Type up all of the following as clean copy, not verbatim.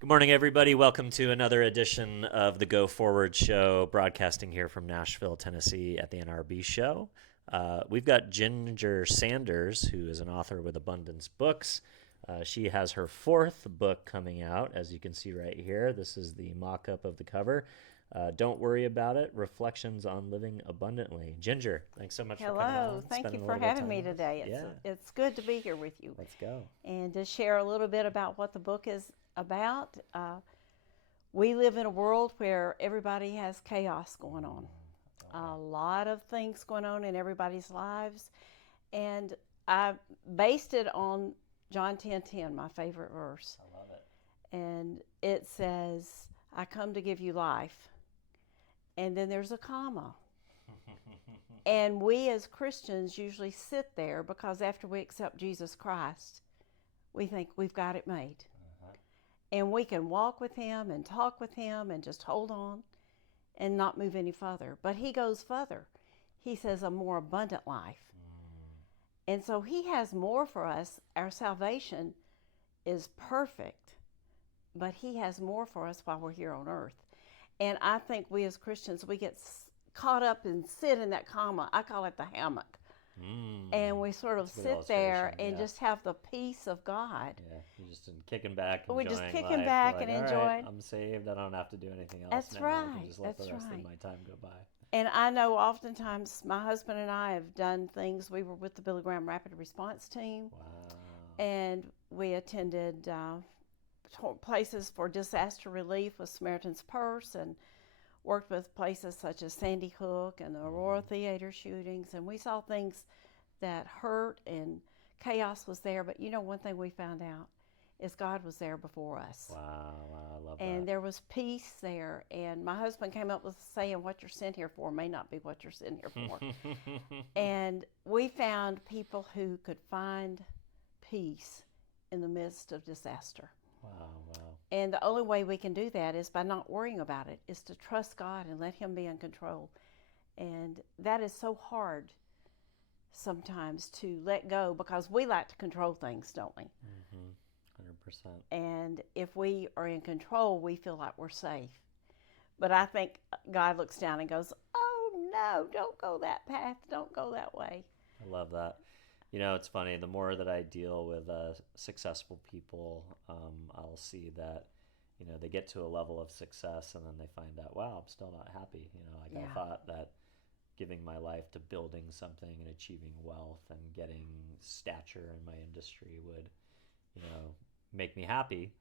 Good morning, everybody. Welcome to another edition of the Go Forward Show, broadcasting here from Nashville, Tennessee at the NRB Show. We've got Ginger Sanders, who is an author with Abundance Books. She has her fourth book coming out, as you can see right here. This is the mock-up of the cover. Don't Worry About It, Reflections on Living Abundantly. Ginger, thanks so much for coming on. Hello, thank you for having me today. It's good to be here with you. Let's go. And to share a little bit about what the book is about. We live in a world where everybody has chaos going on. A lot of things going on in everybody's lives. And I based it on John 10:10, my favorite verse. I love it. And it says, I come to give you life. And then there's a comma. And we as Christians usually sit there because after we accept Jesus Christ, we think we've got it made. And we can walk with him and talk with him and just hold on and not move any further. But he goes further. He says a more abundant life. And so he has more for us. Our salvation is perfect, but he has more for us while we're here on earth. And I think we as Christians, we get caught up and sit in that comma. I call it the hammock. And we sort of sit there and just have the peace of God. Yeah, you're just kicking back, enjoying We're just kicking life. back like, and all enjoying. Right, I'm saved. I don't have to do anything else. That's now. I can right. just let That's the rest right. of my time go by. And I know oftentimes my husband and I have done things. We were with the Billy Graham Rapid Response Team. Wow. And we attended places for disaster relief with Samaritan's Purse and worked with places such as Sandy Hook and the Aurora Theater shootings. And we saw things that hurt and chaos was there. But you know, one thing we found out is God was there before us. Wow, I love that. And there was peace there. And my husband came up with saying, what you're sent here for may not be what you're sent here for. And we found people who could find peace in the midst of disaster. Wow. And the only way we can do that is by not worrying about it, is to trust God and let him be in control. And that is so hard sometimes to let go because we like to control things, don't we? 100%. And if we are in control, we feel like we're safe. But I think God looks down and goes, oh no, don't go that path, don't go that way. I love that. You know, it's funny, the more that I deal with successful people, I'll see that, you know, they get to a level of success and then they find out, wow, I'm still not happy. You know, like I thought that giving my life to building something and achieving wealth and getting stature in my industry would, you know, make me happy.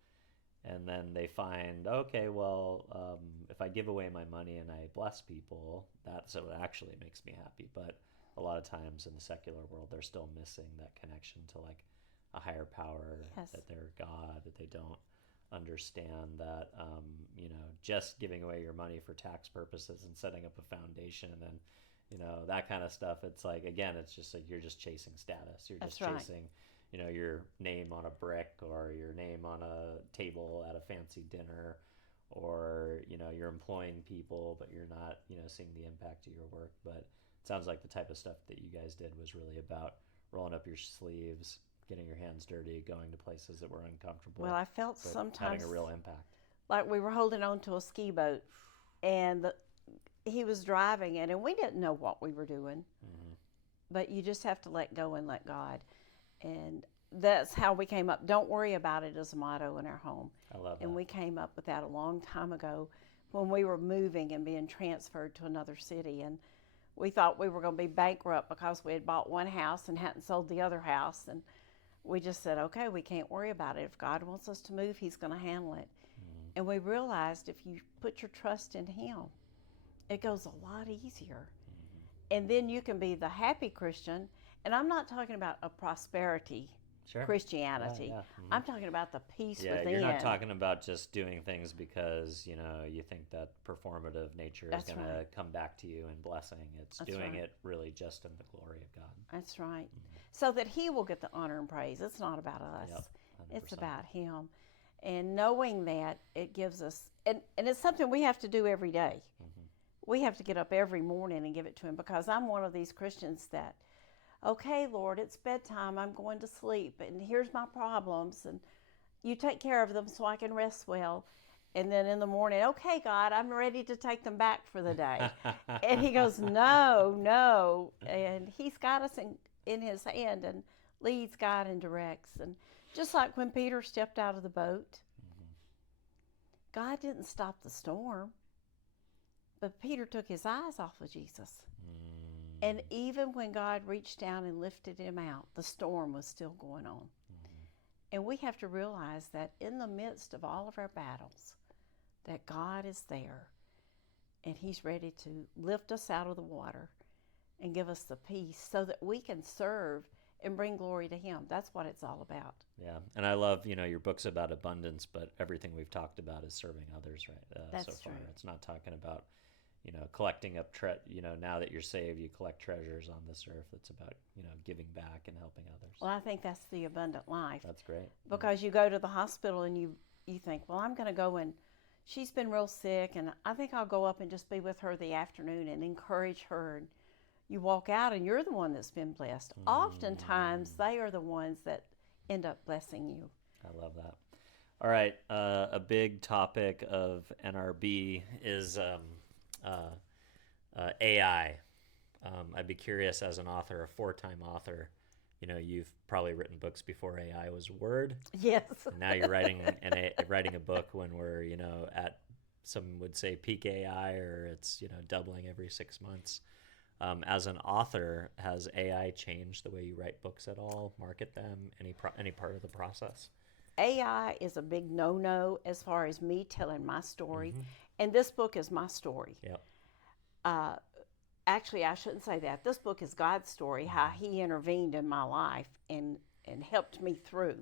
And then they find, okay, well, if I give away my money and I bless people, that's what actually makes me happy. But a lot of times in the secular world, they're still missing that connection to like a higher power, that they're God, that they don't understand that, you know, just giving away your money for tax purposes and setting up a foundation and, you know, that kind of stuff. It's like, again, it's just like you're just chasing status. You're just chasing, you know, your name on a brick or your name on a table at a fancy dinner, or, you know, you're employing people, but you're not, you know, seeing the impact of your work. But it sounds like the type of stuff that you guys did was really about rolling up your sleeves, getting your hands dirty, going to places that were uncomfortable. Well, I felt sometimes having a real impact. Like we were holding on to a ski boat and he was driving it and we didn't know what we were doing. But you just have to let go and let God. And that's how we came up. Don't worry about it as a motto in our home. I love that. And we came up with that a long time ago when we were moving and being transferred to another city. And we thought we were going to be bankrupt because we had bought one house and hadn't sold the other house. And we just said, okay, we can't worry about it. If God wants us to move, he's going to handle it. And we realized if you put your trust in him, it goes a lot easier. And then you can be the happy Christian. And I'm not talking about a prosperity Christianity. I'm talking about the peace within. You're not talking about just doing things because, you know, you think that performative nature is going to come back to you in blessing. It's doing it really just in the glory of God. That's right. So that he will get the honor and praise. It's not about us. It's about him. And knowing that, it gives us, and it's something we have to do every day. We have to get up every morning and give it to him, because I'm one of these Christians that, okay, Lord, it's bedtime, I'm going to sleep, and here's my problems, and you take care of them so I can rest well. And then in the morning, okay, God, I'm ready to take them back for the day. And he goes, no, no. And he's got us in his hand and leads, guides, and directs. And just like when Peter stepped out of the boat, God didn't stop the storm, but Peter took his eyes off of Jesus. And even when God reached down and lifted him out, the storm was still going on. And we have to realize that in the midst of all of our battles, that God is there and he's ready to lift us out of the water and give us the peace so that we can serve and bring glory to him. That's what it's all about. Yeah, and I love, your book's about abundance, but everything we've talked about is serving others, right? That's so far. true. It's not talking about, collecting up, now that you're saved, you collect treasures on this earth. It's about, giving back and helping others. Well, I think that's the abundant life. That's great. Because you go to the hospital and you think, well, I'm going to go and she's been real sick, and I think I'll go up and just be with her the afternoon and encourage her. And you walk out and you're the one that's been blessed. Oftentimes, they are the ones that end up blessing you. I love that. All right. A big topic of NRB is AI. I'd be curious, as an author, a 4-time author, you've probably written books before AI was a word. Yes. And now you're writing a book when we're, at, some would say, peak AI, or it's, doubling every 6 months. As an author, has AI changed the way you write books at all, market them, any part of the process? AI is a big no-no as far as me telling my story. And this book is my story. Yep. Actually, I shouldn't say that. This book is God's story, how he intervened in my life and helped me through.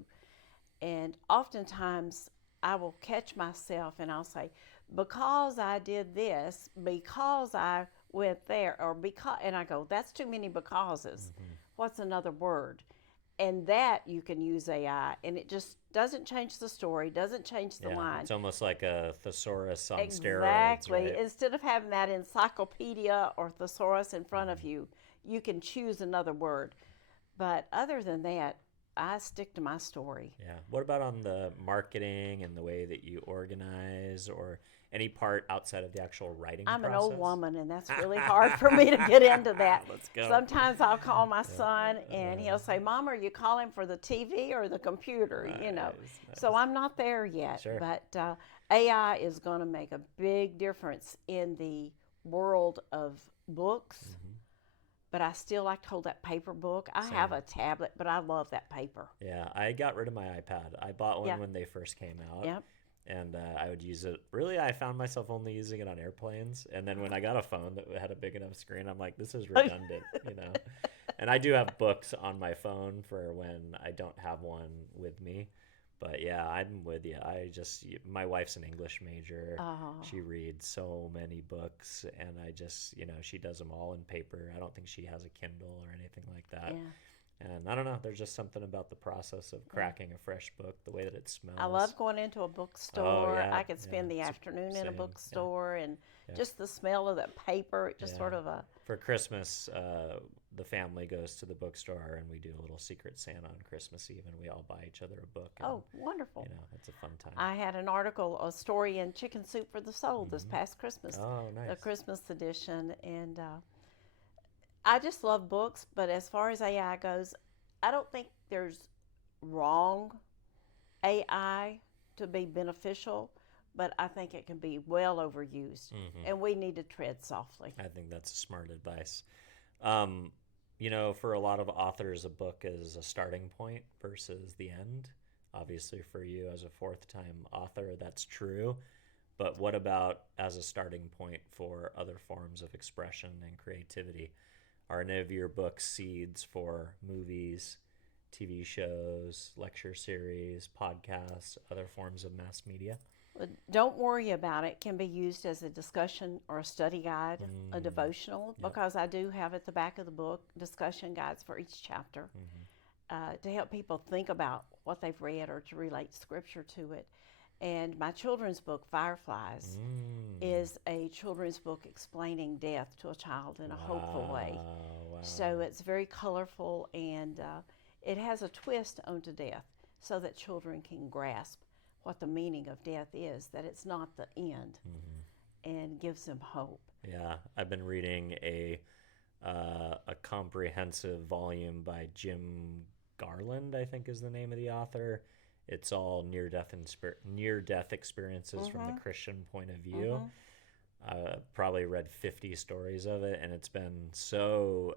And oftentimes I will catch myself and I'll say, because I did this, because I went there, or because, and I go, that's too many becauses. What's another word? And that you can use AI, and it just doesn't change the story, doesn't change the line. It's almost like a thesaurus on steroids. Exactly. Right? Instead of having that encyclopedia or thesaurus in front of you, you can choose another word. But other than that, I stick to my story. Yeah. What about on the marketing and the way that you organize, or any part outside of the actual writing I'm process? an old woman, and that's really hard for me to get into that. Let's go. Sometimes I'll call my son, and he'll say, Mom, are you calling for the TV or the computer? Nice. So I'm not there yet. Sure. But AI is going to make a big difference in the world of books. But I still like to hold that paper book. I have a tablet, but I love that paper. Yeah, I got rid of my iPad. I bought one when they first came out. Yep. And I would use it. Really, I found myself only using it on airplanes. And then when I got a phone that had a big enough screen, I'm like, this is redundant, And I do have books on my phone for when I don't have one with me. But yeah, I'm with you. My wife's an English major. She reads so many books, and I just, she does them all in paper. I don't think she has a Kindle or anything like that. Yeah. And I don't know, there's just something about the process of cracking a fresh book, the way that it smells. I love going into a bookstore. Yeah, I could spend the afternoon in a bookstore, and Yeah. just the smell of that paper, just Yeah. sort of a... For Christmas, the family goes to the bookstore, and we do a little Secret Santa on Christmas Eve, and we all buy each other a book. And, Oh, wonderful. it's a fun time. I had an article, a story in Chicken Soup for the Soul this past Christmas. Oh, nice. The Christmas edition. And I just love books, but as far as AI goes, I don't think there's wrong AI to be beneficial, but I think it can be well overused, and we need to tread softly. I think that's smart advice. For a lot of authors, a book is a starting point versus the end. Obviously, for you as a 4th-time author, that's true. But what about as a starting point for other forms of expression and creativity? Are any of your books seeds for movies, TV shows, lecture series, podcasts, other forms of mass media? But don't worry about it. It can be used as a discussion or a study guide, a devotional, because I do have at the back of the book discussion guides for each chapter to help people think about what they've read or to relate scripture to it. And my children's book, Fireflies, is a children's book explaining death to a child in a hopeful way. Wow. So it's very colorful, and it has a twist onto death. so that children can grasp what the meaning of death is, that it's not the end, and gives them hope. Yeah, I've been reading a comprehensive volume by Jim Garland, I think is the name of the author. It's all near-death experiences from the Christian point of view. Probably read 50 stories of it, and it's been so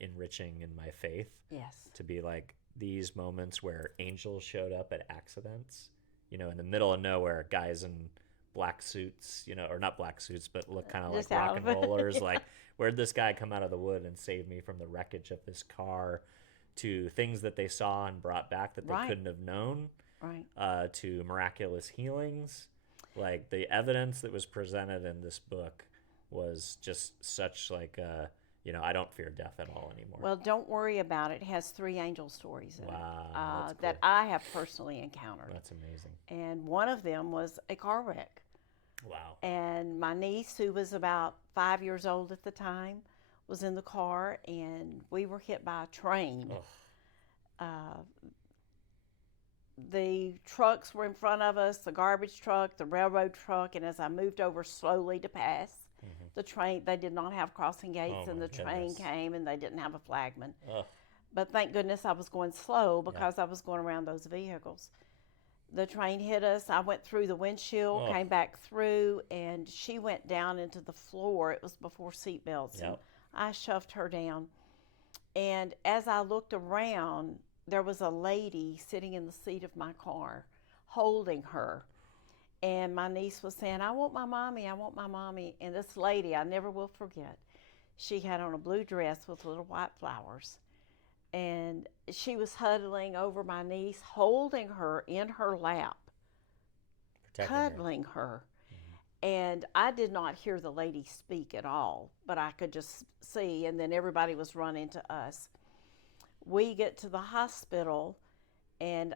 enriching in my faith. Yes. To be like these moments where angels showed up at accidents, in the middle of nowhere, guys in black suits, or not black suits, but look kind of like rock and rollers. Yeah. Like, where'd this guy come out of the wood and save me from the wreckage of this car? To things that they saw and brought back that they couldn't have known. Right. To miraculous healings. Like, the evidence that was presented in this book was just such like I don't fear death at all anymore. Well, don't worry about it. It has 3 angel stories in it cool. that I have personally encountered. That's amazing. And one of them was a car wreck. Wow. And my niece, who was about 5 years old at the time, was in the car, and we were hit by a train. The trucks were in front of us, the garbage truck, the railroad truck, and as I moved over slowly to pass, the train, they did not have crossing gates, and the train came, and they didn't have a flagman. But thank goodness I was going slow because I was going around those vehicles. The train hit us. I went through the windshield, came back through, and she went down into the floor. It was before seatbelts. Yep. I shoved her down. And as I looked around, there was a lady sitting in the seat of my car holding her. And my niece was saying, I want my mommy, I want my mommy. And this lady, I never will forget, she had on a blue dress with little white flowers. And she was huddling over my niece, holding her in her lap, cuddling her. And I did not hear the lady speak at all, but I could just see, and then everybody was running to us. We get to the hospital, and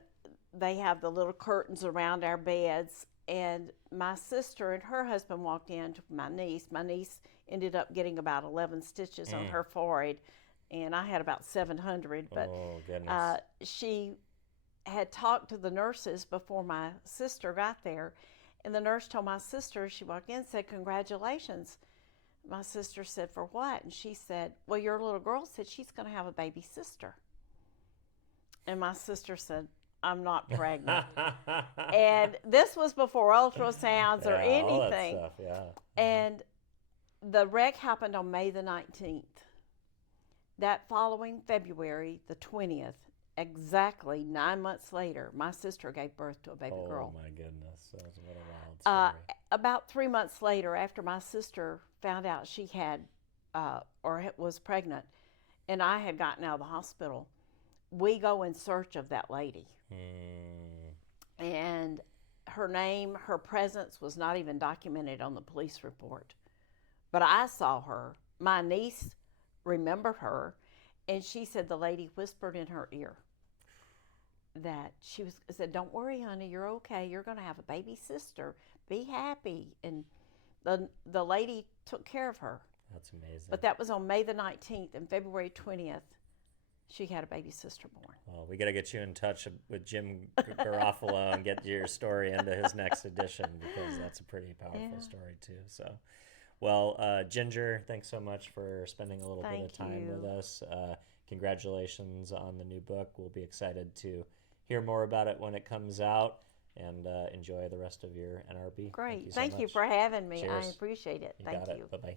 they have the little curtains around our beds, and my sister and her husband walked in to my niece. My niece ended up getting about 11 stitches on her forehead, and I had about 700, but she had talked to the nurses before my sister got there. And the nurse told my sister, she walked in and said, congratulations. My sister said, for what? And she said, well, your little girl said she's going to have a baby sister. And my sister said, I'm not pregnant. And this was before ultrasounds or anything. All that stuff, And the wreck happened on May the 19th. That following February, the 20th, exactly 9 months later, my sister gave birth to a baby girl. Oh, my goodness. That's what a wild story. About 3 months later, after my sister found out she had or was pregnant, and I had gotten out of the hospital, we go in search of that lady. And her name, her presence was not even documented on the police report. But I saw her. My niece remembered her, and she said the lady whispered in her ear that she said, don't worry, honey, you're okay. You're going to have a baby sister. Be happy. And the lady took care of her. That's amazing. But that was on May the 19th, and February 20th, she had a baby sister born. Well, we got to get you in touch with Jim Garofalo and get your story into his next edition, because that's a pretty powerful story too. So, well, Ginger, thanks so much for spending a little bit of time with us. Congratulations on the new book. We'll be excited to hear more about it when it comes out, and enjoy the rest of your NRB. Great. Thank you for having me. Cheers. I appreciate it. You Thank got you. it. Bye-bye.